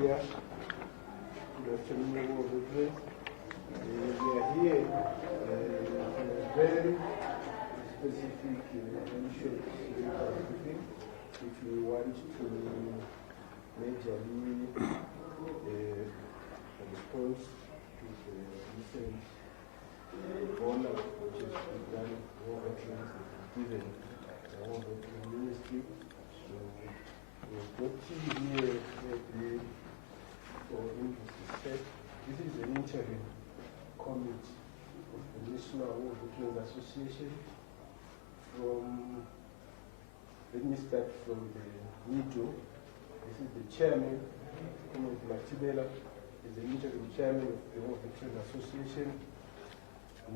here. Good afternoon, all the friends. We are here for a very specific issue which we want to majorly respond to the recent honor which is done war veterans given the war veteran ministry. So we've got here for him to say this is an interim committee of the National War Veterans Association. Let me start from the middle. This is the chairman, Comrade Matibela, is the interim chairman of the War Veterans Association.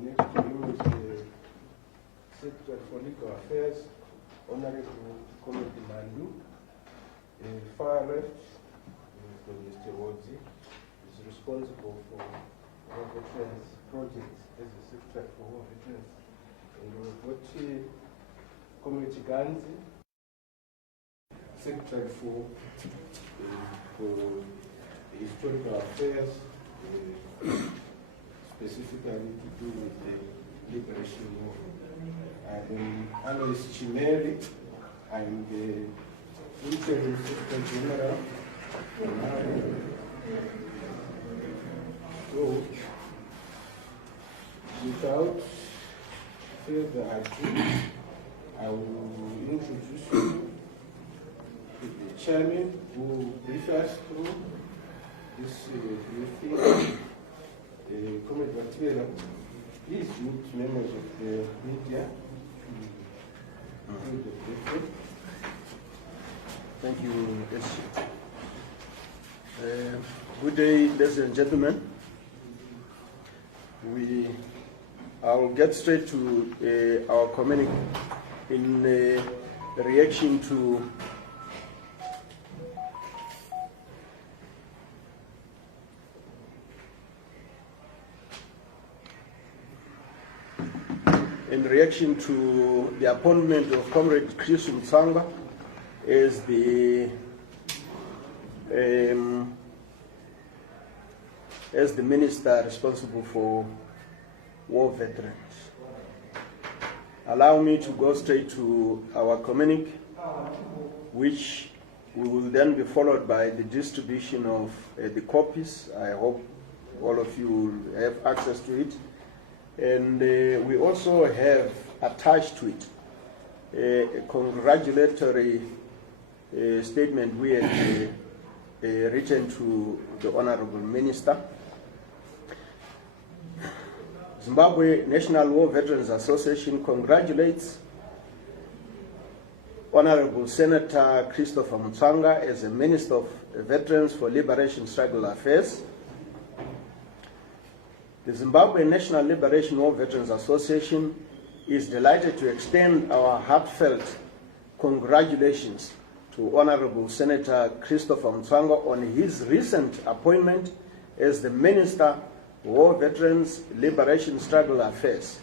Next to him is the Secretary for Legal Affairs, Honorable Comrade Mandu. Far left, Mr. Wodzi, is responsible for War Veterans projects as the Secretary for War Veterans. And we've got Comrade Ganzi, Secretary for Historical Affairs, specifically to do with the Liberation War. I'm Alois Chimeri. I'm the interim Secretary General. So, without further ado, I will introduce you to the chairman who will brief us through this briefing. Comrade Matibela, please meet members of the media to the briefing. Thank you, M.A.C. Good day, ladies and gentlemen. I'll get straight to our communique in reaction to the appointment of Comrade Chris Mutsvangwa as the minister responsible for war veterans. Allow me to go straight to our communique, which will then be followed by the distribution of the copies. I hope all of you will have access to it. And we also have attached to it a congratulatory statement we had written to the Honorable Minister. Zimbabwe National War Veterans Association congratulates Honorable Senator Christopher Mutsvangwa as a Minister of Veterans for Liberation Struggle Affairs. The Zimbabwe National Liberation War Veterans Association is delighted to extend our heartfelt congratulations to Honorable Senator Christopher Mutsvangwa on his recent appointment as the Minister for War Veterans Liberation Struggle Affairs.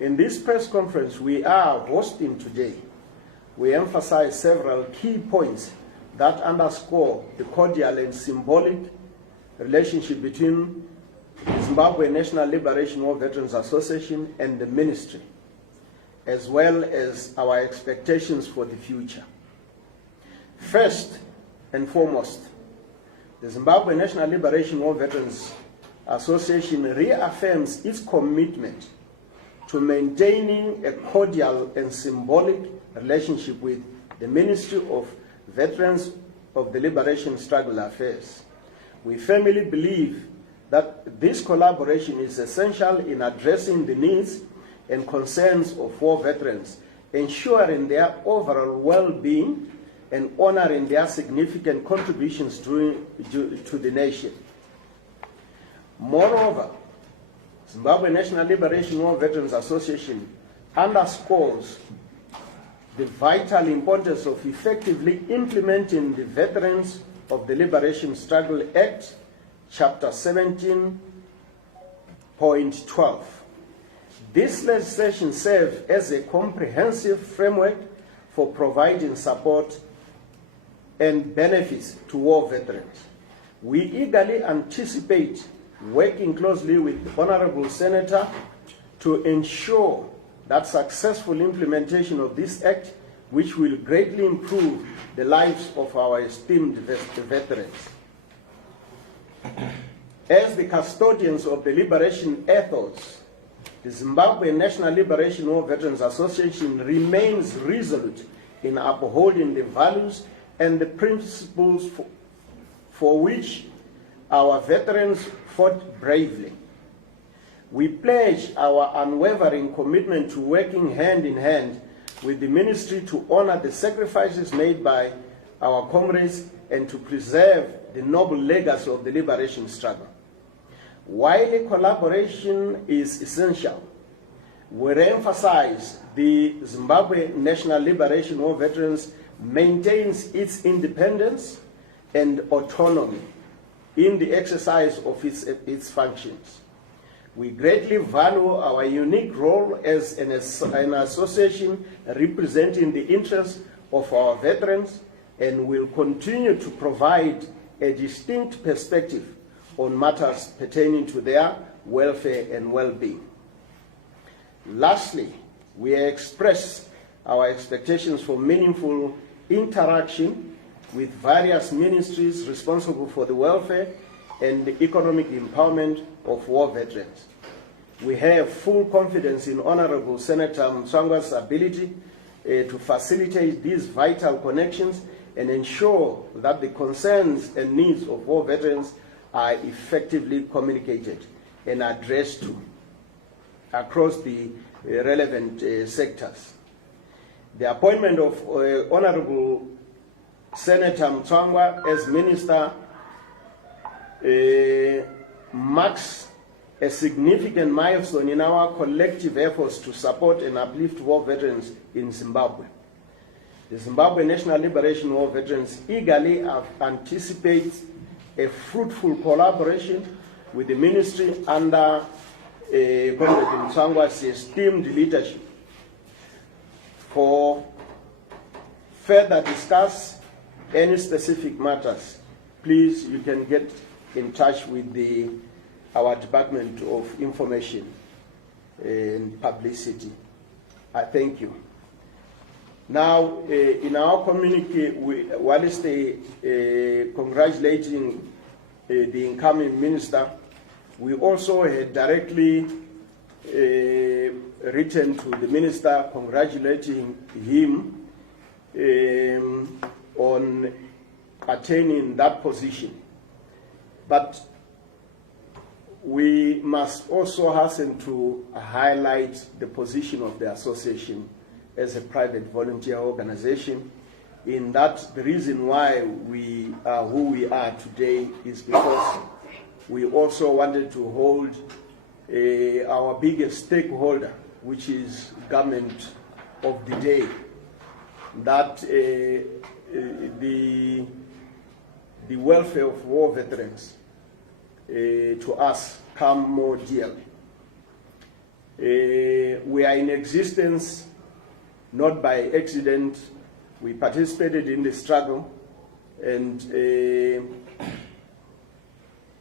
In this press conference we are hosting today, we emphasize several key points that underscore the cordial and symbolic relationship between the Zimbabwe National Liberation War Veterans Association and the Ministry, as well as our expectations for the future. First and foremost, the Zimbabwe National Liberation War Veterans Association reaffirms its commitment to maintaining a cordial and symbolic relationship with the Ministry of Veterans of the Liberation Struggle Affairs. We firmly believe that this collaboration is essential in addressing the needs and concerns of war veterans, ensuring their overall well-being and honoring their significant contributions to the nation. Moreover, Zimbabwe National Liberation War Veterans Association underscores the vital importance of effectively implementing the Veterans of the Liberation Struggle Act, Chapter 17.12. This legislation serves as a comprehensive framework for providing support and benefits to war veterans. We eagerly anticipate working closely with the Honorable Senator to ensure that successful implementation of this act, which will greatly improve the lives of our esteemed veterans. As the custodians of the liberation ethos, the Zimbabwe National Liberation War Veterans Association remains resolute in upholding the values and the principles for which our veterans fought bravely. We pledge our unwavering commitment to working hand in hand with the ministry to honor the sacrifices made by our comrades and to preserve the noble legacy of the liberation struggle. While collaboration is essential, we emphasize the Zimbabwe National Liberation War Veterans maintains its independence and autonomy in the exercise of its functions. We greatly value our unique role as an association representing the interests of our veterans and will continue to provide a distinct perspective on matters pertaining to their welfare and well-being. Lastly, we express our expectations for meaningful interaction with various ministries responsible for the welfare and the economic empowerment of war veterans. We have full confidence in Honorable Senator Mutsvangwa's ability to facilitate these vital connections and ensure that the concerns and needs of war veterans are effectively communicated and addressed to across the relevant sectors. The appointment of Honorable Senator Mutsvangwa as Minister marks a significant milestone in our collective efforts to support and uplift war veterans in Zimbabwe. The Zimbabwe National Liberation War Veterans eagerly anticipate a fruitful collaboration with the ministry under Comrade Mutsvangwa's esteemed leadership. For further discuss any specific matters, please, you can get in touch with our Department of Information and Publicity. I thank you. Now, in our communique, whilst congratulating the incoming minister, we also had directly written to the minister congratulating him on attaining that position. But we must also hasten to highlight the position of the association as a private volunteer organization, in that the reason why we are who we are today is because we also wanted to hold our biggest stakeholder, which is government of the day, that the welfare of war veterans to us come more dearly. We are in existence not by accident. We participated in the struggle, and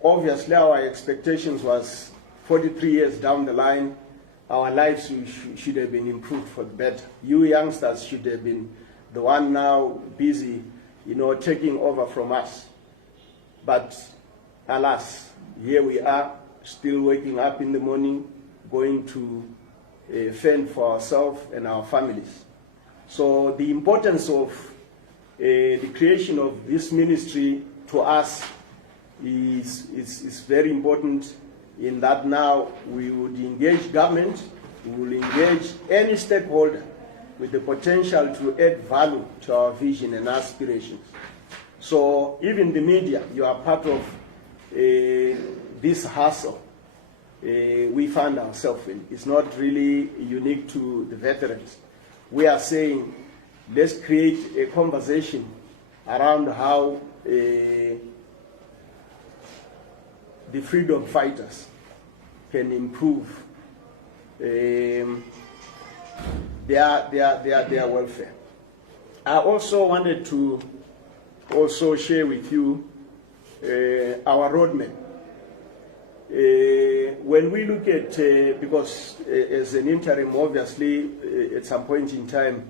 obviously our expectations was 43 years down the line, our lives should have been improved for the better. You youngsters should have been the one now busy, taking over from us. But alas, here we are, still waking up in the morning, going to fend for ourselves and our families. So the importance of the creation of this ministry to us is very important, in that now we would engage government, we will engage any stakeholder with the potential to add value to our vision and aspirations. So even the media, you are part of this hustle we find ourselves in. It's not really unique to the veterans. We are saying, let's create a conversation around how the freedom fighters can improve their welfare. I also wanted to share with you our roadmap. When we look at, because as an interim, obviously, at some point in time,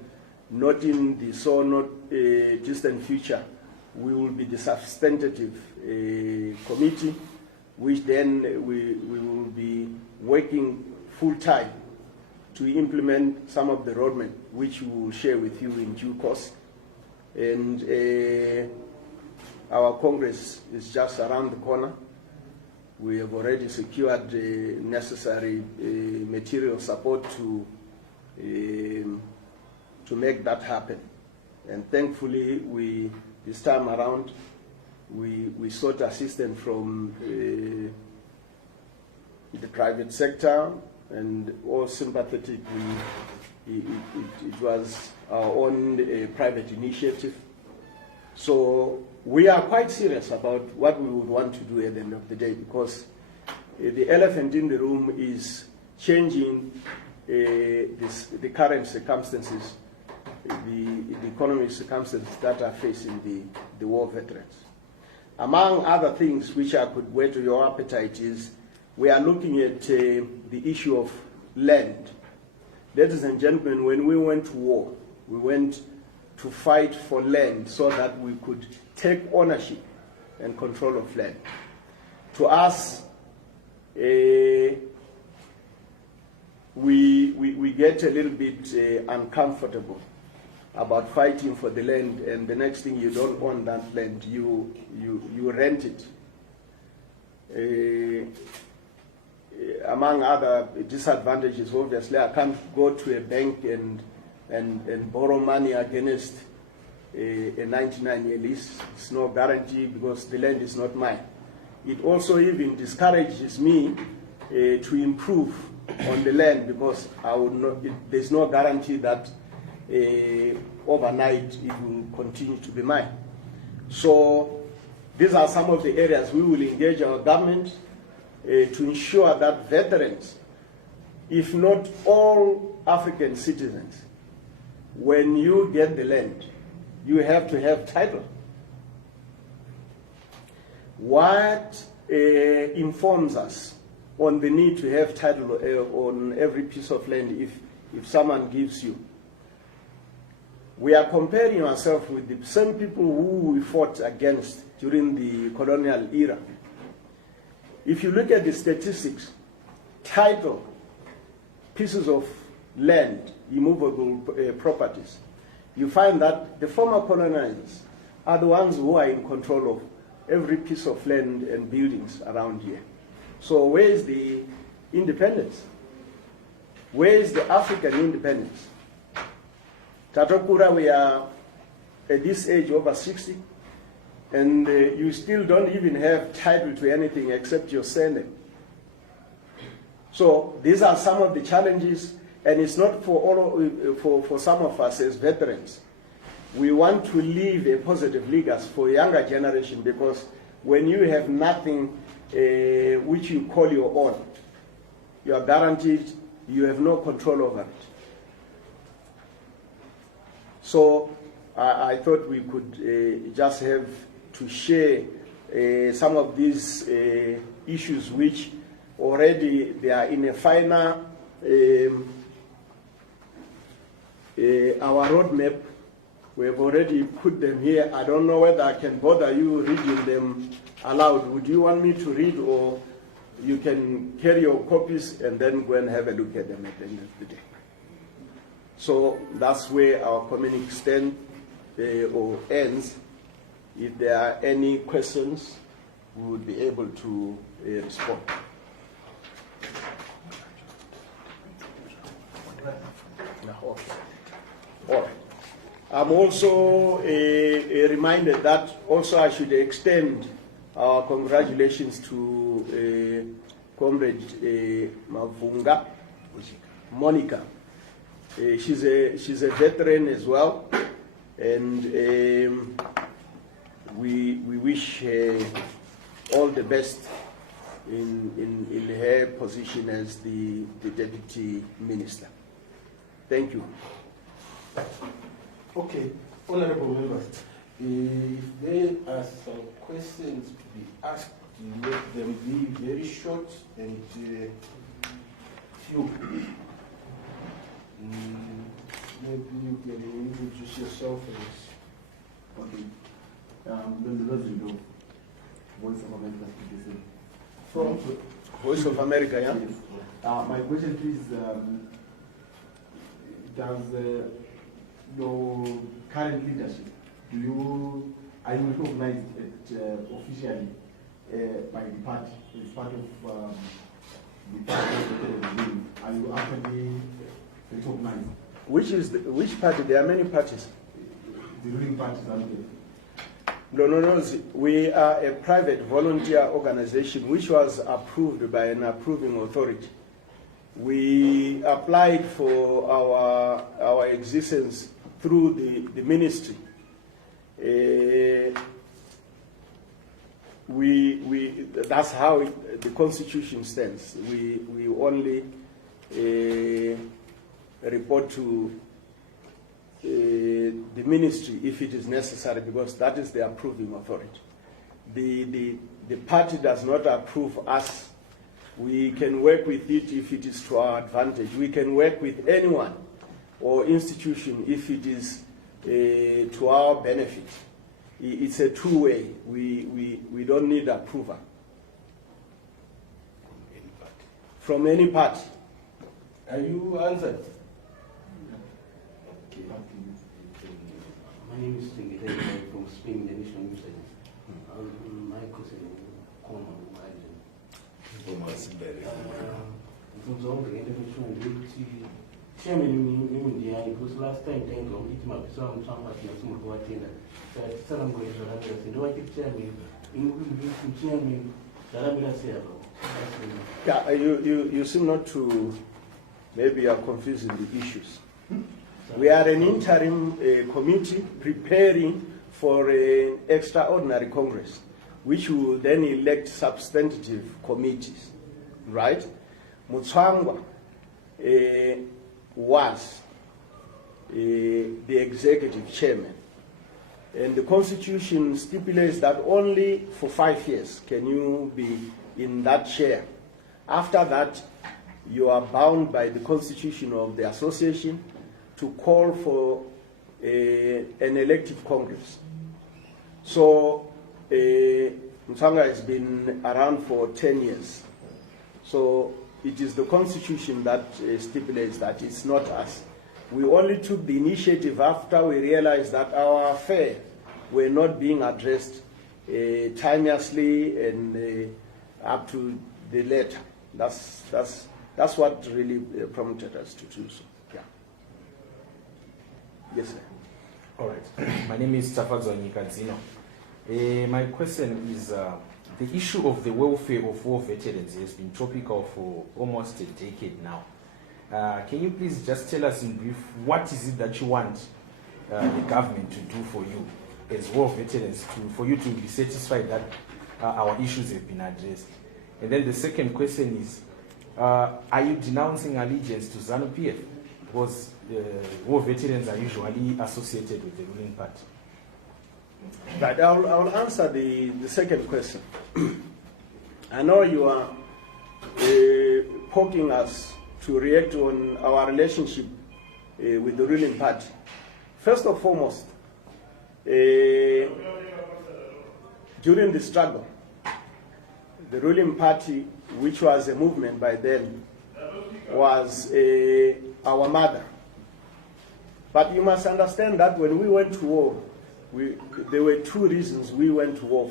not in the so not distant future, we will be the substantive committee, which then we will be working full time to implement some of the roadmap, which we will share with you in due course. And our Congress is just around the corner. We have already secured the necessary material support to make that happen. And thankfully, this time around, we sought assistance from the private sector, and all sympathetic. It was our own private initiative. So we are quite serious about what we would want to do at the end of the day, because the elephant in the room is changing the current circumstances, the economic circumstances that are facing the war veterans. Among other things which I could whet your appetite is, we are looking at the issue of land. Ladies and gentlemen, when we went to war, we went to fight for land so that we could take ownership and control of land. To us, we get a little bit uncomfortable about fighting for the land, and the next thing, you don't own that land, you rent it. Among other disadvantages, obviously, I can't go to a bank and borrow money against a 99-year lease. It's no guarantee because the land is not mine. It also even discourages me to improve on the land, because there's no guarantee that overnight it will continue to be mine. So these are some of the areas we will engage our government to ensure that veterans, if not all African citizens, when you get the land, you have to have title. What informs us on the need to have title on every piece of land if someone gives you? We are comparing ourselves with the same people who we fought against during the colonial era. If you look at the statistics, title, pieces of land, immovable properties, you find that the former colonizers are the ones who are in control of every piece of land and buildings around here. So where is the independence? Where is the African independence? Tatokura, we are at this age over 60, and you still don't even have title to anything except your surname. So these are some of the challenges, and it's not for some of us as veterans. We want to leave a positive legacy for younger generation, because when you have nothing which you call your own, you are guaranteed you have no control over it. So I thought we could just have to share some of these issues which already they are in a final, our roadmap. We have already put them here. I don't know whether I can bother you reading them aloud. Would you want me to read, or you can carry your copies and then go and have a look at them at the end of the day? So that's where our communique stands or ends. If there are any questions, we would be able to respond. All right. I'm also reminded that also I should extend our congratulations to Comrade Mavunga, Monica. She's a veteran as well, and we wish her all the best in her position as the Deputy Minister. Thank you. Okay, honorable members, if there are some questions to be ask you let them be very short and few. Maybe you can introduce yourself first. Okay. The President of Voice of America citizen. From Voice of America, yeah? Yes. My question please, does your current leadership, are you recognized officially by the party as part of the party of the regime? Are you actually recognized? Which party? There are many parties. The ruling parties are there. No. We are a private volunteer organization which was approved by an approving authority. We applied for our existence through the ministry. That's how the constitution stands. We only report to the ministry if it is necessary, because that is the approving authority. The party does not approve us. We can work with it if it is to our advantage. We can work with anyone or institution if it is to our benefit. It's a two-way. We don't need approval from any party. Are you answered? Okay. My name is Tingitei from Spain, the National News Agency. My question is common. Chairman, because last time Yeah, you seem not to, maybe you are confusing the issues. We are an interim committee preparing for an extraordinary Congress, which will then elect substantive committees, right? Mutsvangwa was the executive chairman. And the Constitution stipulates that only for 5 years can you be in that chair. After that, you are bound by the Constitution of the association to call for an elective Congress. So, Mutsvangwa has been around for 10 years. So, it is the Constitution that stipulates that, it's not us. We only took the initiative after we realized that our affairs were not being addressed timelessly and up to the letter. That's what really prompted us to do so. Yeah. Yes, sir. All right. My name is Mutsvangwa Kadzino. My question is, the issue of the welfare of war veterans has been topical for almost a decade now. Can you please just tell us in brief, what is it that you want the government to do for you as war veterans, for you to be satisfied that our issues have been addressed? And then the second question is, are you denouncing allegiance to ZANU-PF? Because war veterans are usually associated with the ruling party. Right, I'll answer the second question. I know you are poking us to react on our relationship with the ruling party. First and foremost, during the struggle, the ruling party, which was a movement by then, was our mother. But you must understand that when we went to war, there were two reasons we went to war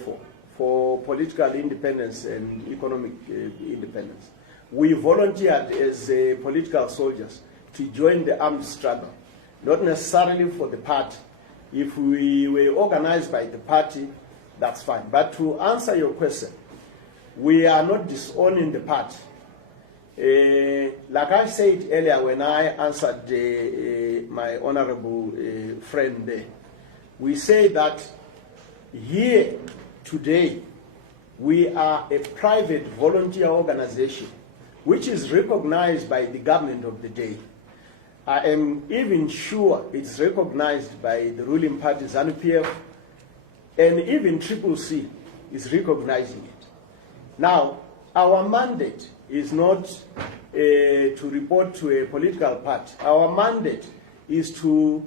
for political independence and economic independence. We volunteered as political soldiers to join the armed struggle, not necessarily for the party. If we were organized by the party, that's fine. But to answer your question, we are not disowning the party. Like I said earlier when I answered my honorable friend there, we say that here today we are a private volunteer organization which is recognized by the government of the day. I am even sure it's recognized by the ruling party ZANU-PF and even CCC. is recognizing it. Now, our mandate is not to report to a political party. Our mandate is to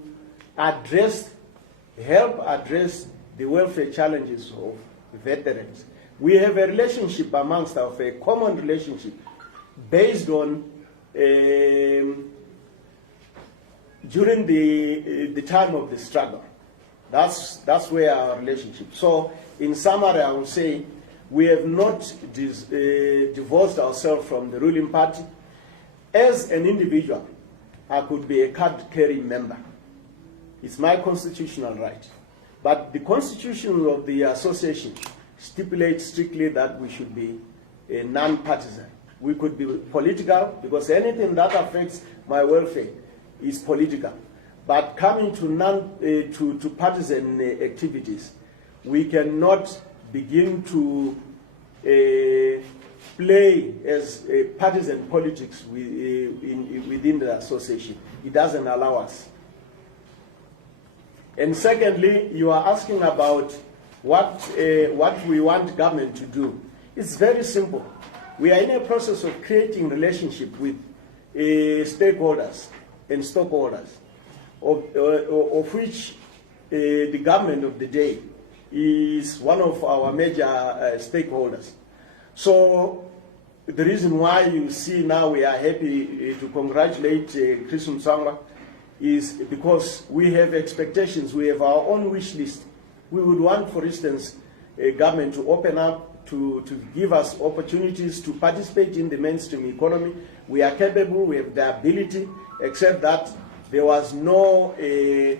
help address the welfare challenges of veterans. We have a relationship amongst us, a common relationship, based on during the time of the struggle. That's where our relationship. So, in summary, I will say we have not divorced ourselves from the ruling party. As an individual, I could be a card-carrying member. It's my constitutional right. But the constitution of the association stipulates strictly that we should be non-partisan. We could be political, because anything that affects my welfare is political. But coming to partisan activities, we cannot begin to play as partisan politics within the association. It doesn't allow us. And secondly, you are asking about what we want government to do. It's very simple. We are in a process of creating relationship with stakeholders and stockholders, of which the government of the day is one of our major stakeholders. So the reason why you see now we are happy to congratulate Chris Mutsvangwa is because we have expectations, we have our own wish list. We would want, for instance, a government to open up, to give us opportunities to participate in the mainstream economy. We are capable, we have the ability, except that there was no a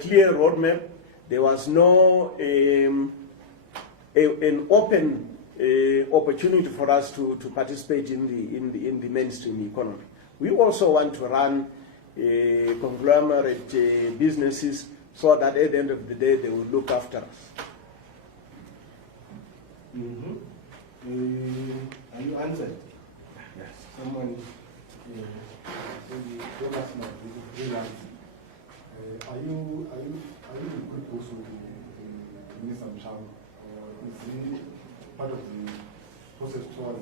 clear roadmap, there was no an open opportunity for us to participate in the mainstream economy. We also want to run conglomerate businesses so that at the end of the day they will look after us. Are you answered? Yes. Someone maybe Jonas might be freelance. Are you in good books with Minister Mutsvangwa, or is he part of the process towards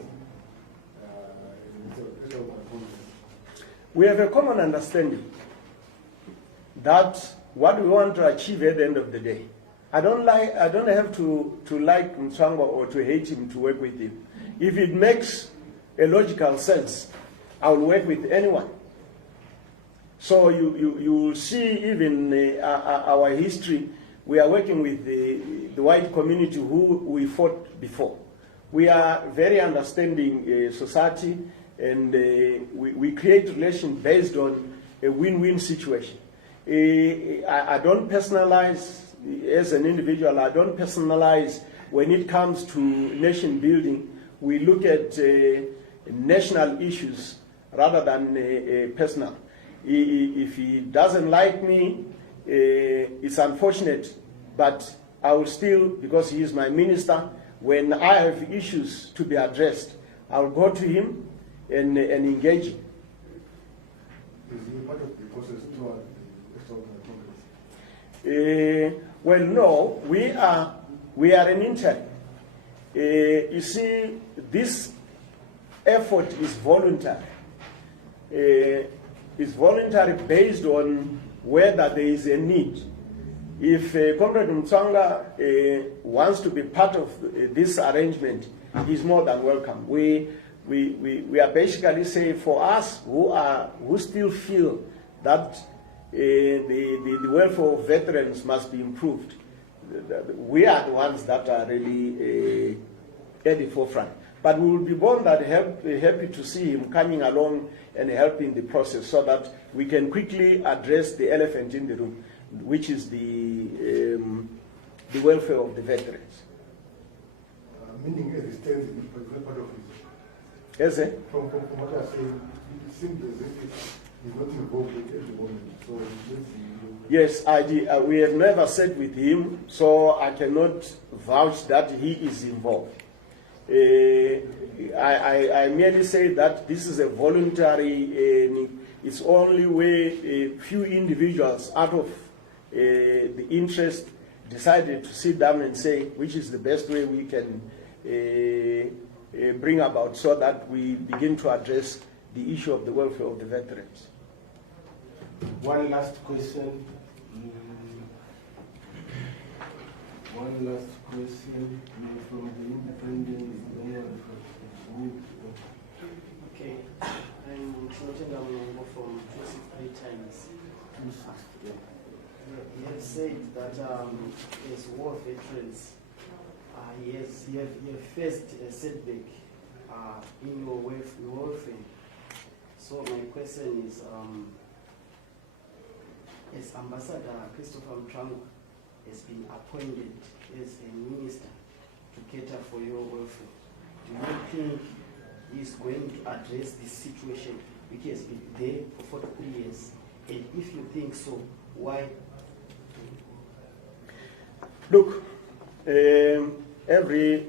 We have a common understanding that what we want to achieve at the end of the day, I don't have to like Mutsvangwa or to hate him to work with him. If it makes a logical sense, I will work with anyone. So you will see even our history, we are working with the white community who we fought before. We are very understanding society, and we create relations based on a win-win situation. I don't personalize, as an individual, I don't personalize when it comes to nation building. We look at national issues rather than personal. If he doesn't like me, it's unfortunate, but I will still, because he is my minister, when I have issues to be addressed, I will go to him and engage him. Is he part of the process toward the extraordinary Congress? Well, no, we are an intern. You see, this effort is voluntary. It's voluntary based on whether there is a need. If Comrade Mutsvangwa wants to be part of this arrangement, he's more than welcome. We are basically saying, for us who still feel that the welfare of veterans must be improved, we are the ones that are really at the forefront. But we will be more than happy to see him coming along and helping the process so that we can quickly address the elephant in the room, which is the welfare of the veterans. Meaning as it stands, it's part of it. Yes, sir? From what you are saying, it seems as if he's not involved at the moment. So yes, we have never sat with him, so I cannot vouch that he is involved. I merely say that this is a voluntary, it's only where a few individuals out of the interest decided to sit down and say which is the best way we can bring about so that we begin to address the issue of the welfare of the veterans. One last question. One last question from the independent. Okay, I'm Mutsvangwa from 263 Times. You have said that as war veterans, you have faced a setback in your welfare. So my question is, as Ambassador Christopher Mutsvangwa has been appointed as a minister to cater for your welfare, do you think he's going to address this situation which has been there for 43 years? And if you think so, why? Look, every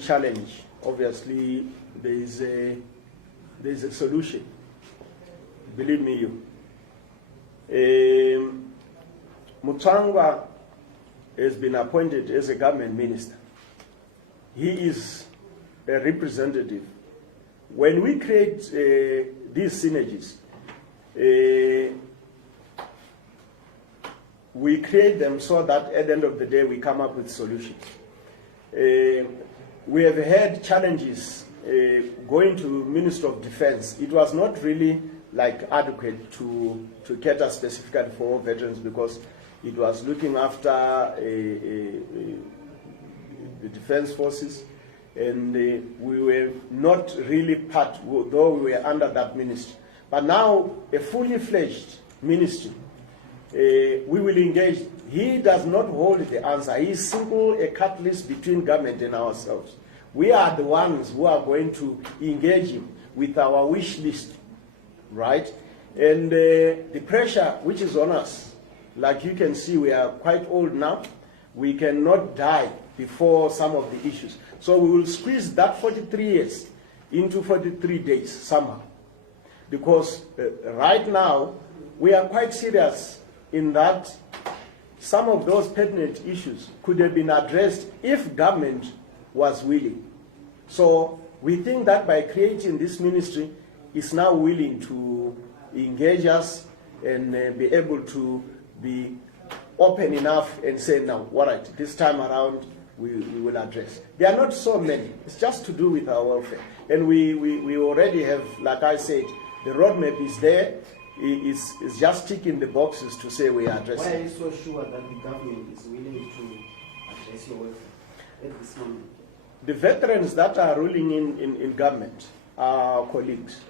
challenge, obviously, there is a solution. Believe me, you. Mutsvangwa has been appointed as a government minister. He is a representative. When we create these synergies, we create them so that at the end of the day we come up with solutions. We have had challenges going to Minister of Defense. It was not really like adequate to cater specifically for veterans because it was looking after the defense forces, and we were not really part, though we were under that ministry. But now, a fully fledged ministry, we will engage. He does not hold the answer. He is simply a catalyst between government and ourselves. We are the ones who are going to engage him with our wish list, right? And the pressure which is on us, like you can see, we are quite old now. We cannot die before some of the issues. So we will squeeze that 43 years into 43 days somehow. Because right now, we are quite serious in that some of those pertinent issues could have been addressed if government was willing. So we think that by creating this ministry, it's now willing to engage us and be able to be open enough and say, now, all right, this time around, we will address. There are not so many. It's just to do with our welfare. And we already have, like I said, the roadmap is there. It's just ticking the boxes to say we are addressing. Why are you so sure that the government is willing to address your welfare at this moment? The veterans that are ruling in government are our colleagues.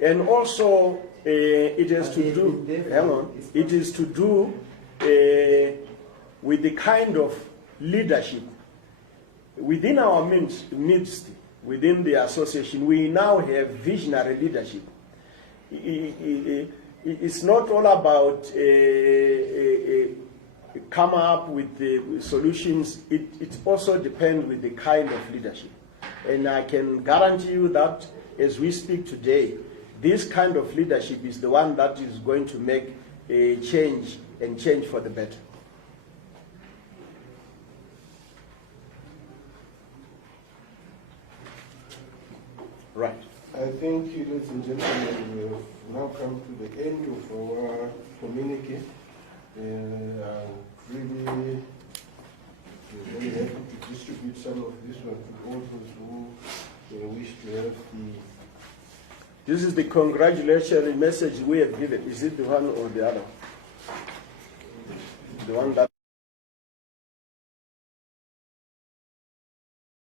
And also, it has to do, hang on, it is to do with the kind of leadership within our midst, within the association. We now have visionary leadership. It's not all about come up with the solutions. It also depends with the kind of leadership. And I can guarantee you that as we speak today, this kind of leadership is the one that is going to make a change and change for the better. Right. I think, ladies and gentlemen, we have now come to the end of our communique. Really, we're very happy to distribute some of this one to all those who wish to have the... This is the congratulatory message we have given. Is it the one or the other? The one that